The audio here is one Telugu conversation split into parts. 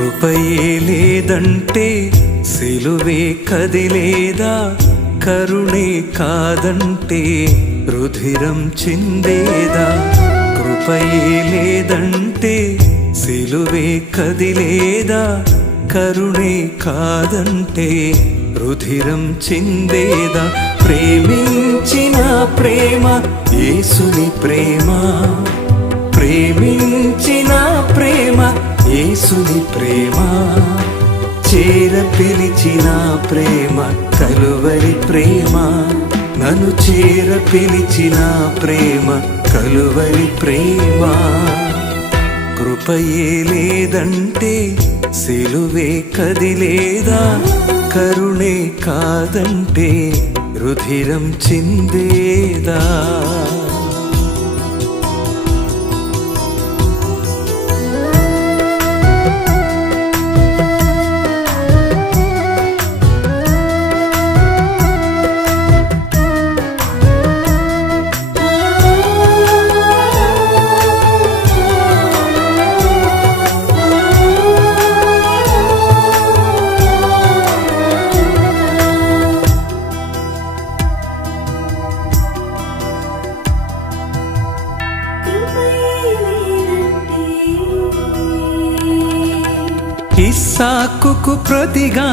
కృపయే లేదంటే సిలువే కదిలేదా, కరుణే కాదంటే రుధిరం చిందేదా. కృపయే లేదంటే సిలువే కదిలేదా, కరుణే కాదంటే రుధిరం చిందేదా. ప్రేమించిన ప్రేమ యేసుని ప్రేమ, ప్రేమించిన ప్రేమ యేసుని ప్రేమ, చేర పిలిచిన ప్రేమ కలువరి ప్రేమ, నన్ను చేర పిలిచిన ప్రేమ కలువరి ప్రేమ. కృపయే లేదంటే సిలువే కదిలేదా, కరుణే కాదంటే రుధిరం చిందేదా. ఇస్సాకుకు ప్రతిగా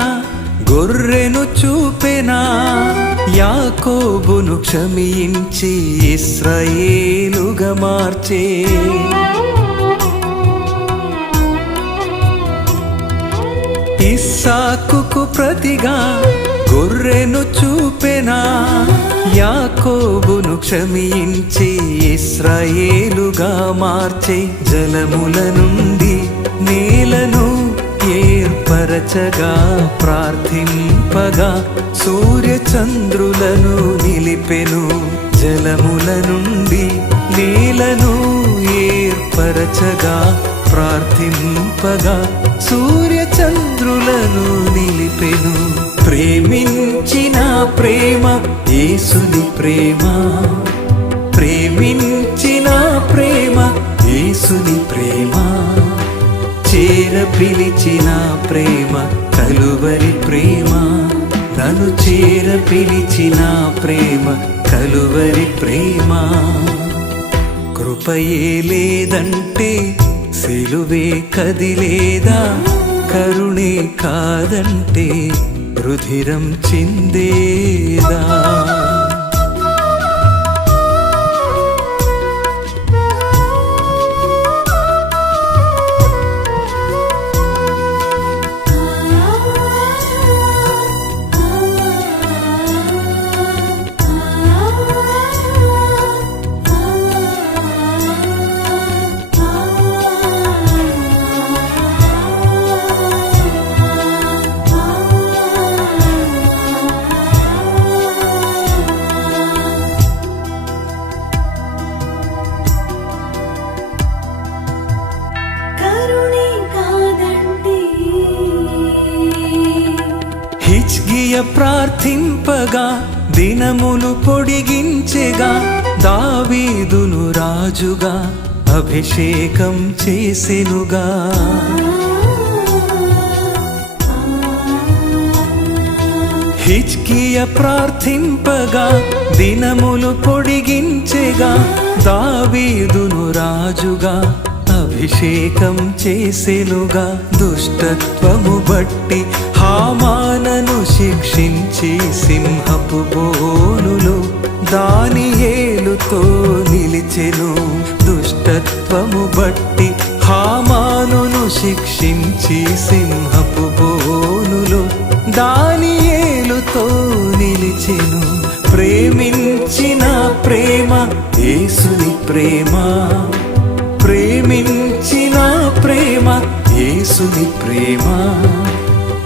గొర్రెను చూపెనా, యాకోబును క్షమించి ఇశ్రాయేలుగా మార్చే. ఇస్సాకుకు ప్రతిగా గొర్రెను చూపెనా, యాకోబును క్షమించి ఇశ్రాయేలుగా మార్చే. జలముల నుండి నేలను ఏర్పరచగా, ప్రార్థింపగా సూర్య చంద్రులను నిలిపెను. జలముల నుండి నేలను ఏర్పరచగా, ప్రార్థింపగా సూర్య చంద్రులను నిలిపెను. ప్రేమించిన ప్రేమ యేసుని ప్రేమ, ప్రేమించిన ప్రేమ యేసుని ప్రేమ, చేర పిలిచిన ప్రేమ కలువరి ప్రేమ, నన్ను చేర పిలిచిన ప్రేమ కలువరి ప్రేమ. కృపయే లేదంటే సిలువే కదిలేదా, కరుణే కాదంటే రుధిరం చిందేదా. హిజ్కియా ప్రార్థింపగా దినములు పొడిగించెగా, దావీదును రాజుగా అభిషేకం చేసెనుగా. హిజ్కియా ప్రార్థింపగా దినములు పొడిగించెగా, దావీదును రాజుగా అభిషేకం చేసెనుగా. దుష్టత్వము బట్టి హామానను శిక్షించి సింహపు బోనులో దానియేలుతో నిలిచెను. దుష్టత్వము బట్టి హామానును శిక్షించి సింహపు బోనులో దానియేలుతో నిలిచెను. ప్రేమించిన ప్రేమ యేసుని ప్రేమ, ప్రేమించిన ప్రేమ యేసుని ప్రేమ,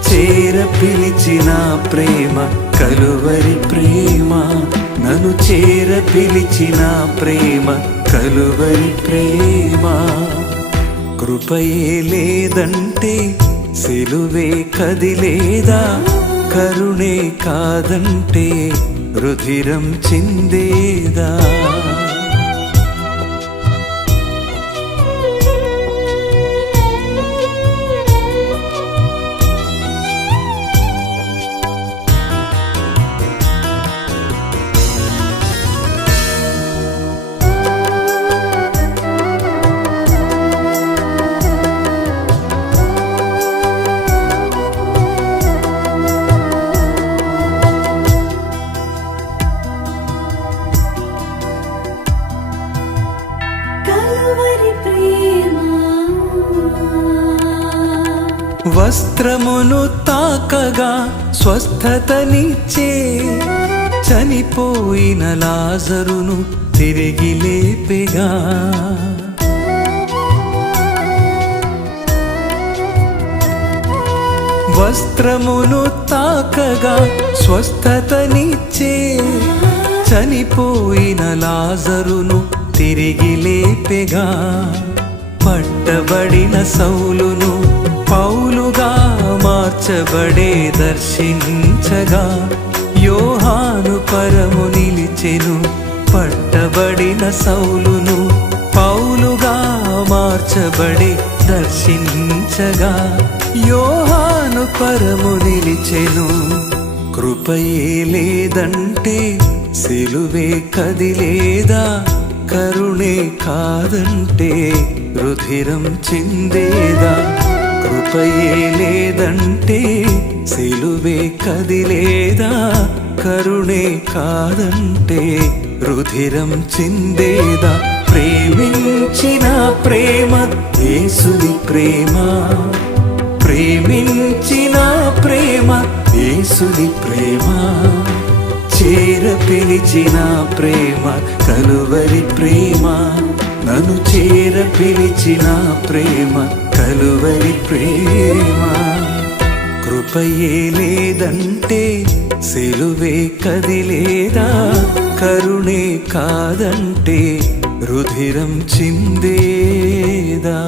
చేర పిలిచిన ప్రేమ కలువరి ప్రేమ, నన్ను చేర పిలిచిన ప్రేమ కలువరి ప్రేమ. కృపయే లేదంటే సిలువే కదిలేదా, కరుణే కాదంటే రుధిరం చిందేదా. వస్త్రమును తాకగా స్వస్థతనిచ్చే, చనిపోయిన లాజరును తిరిగి లేపెగా. వస్త్రమును తాకగా స్వస్థతనిచ్చే, చనిపోయిన లాజరును తిరిగి లేపెగా. పట్టబడిన సౌలును పౌలుగా మార్చబడే దర్శించగా, యోహాను పరము నిలిచెను. పట్టబడిన సౌలును పౌలుగా మార్చబడే దర్శించగా, యోహాను పరము నిలిచెను. కృపయే లేదంటే సిలువే కదిలేదా, కరుణే కాదంటే రుధిరం చిందేదా. కృపయే లేదంటే సిలువే కదిలేదా, కరుణే కాదంటే రుధిరం చిందేదా. ప్రేమించిన ప్రేమ యేసుని ప్రేమ, ప్రేమించిన ప్రేమ యేసుని ప్రేమ. చేర పిలిచిన ప్రేమ కలువరి ప్రేమ, నన్ను చేర పిలిచిన ప్రేమ కలువరి ప్రేమ. కృపయే లేదంటే సిలువే కదిలేదా, కరుణే కాదంటే రుధిరం చిందేదా.